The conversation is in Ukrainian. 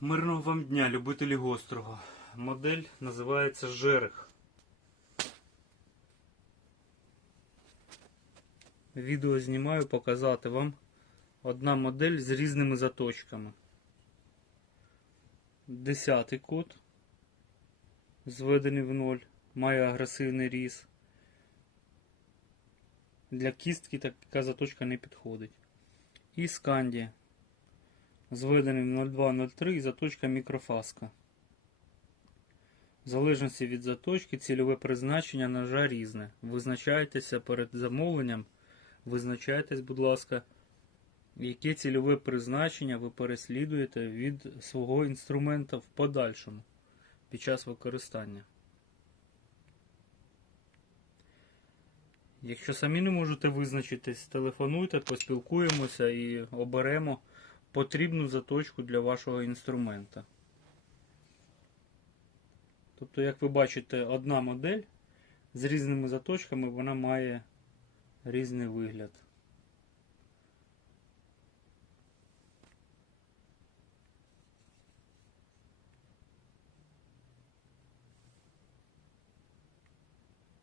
Мирного вам дня, любителі гострого. Модель називається Жерех. Відео знімаю показати вам одна модель з різними заточками. Десятий код, зведений в ноль, має агресивний різ. Для кістки така заточка не підходить. І сканді в 0203 і заточка мікрофаска. В залежності від заточки, цільове призначення ножа різне. Визначайтеся перед замовленням. Визначайтесь, будь ласка, яке цільове призначення ви переслідуєте від свого інструмента в подальшому під час використання. Якщо самі не можете визначитись, телефонуйте, поспілкуємося і оберемо потрібну заточку для вашого інструмента. Тобто, як ви бачите, одна модель з різними заточками вона має різний вигляд.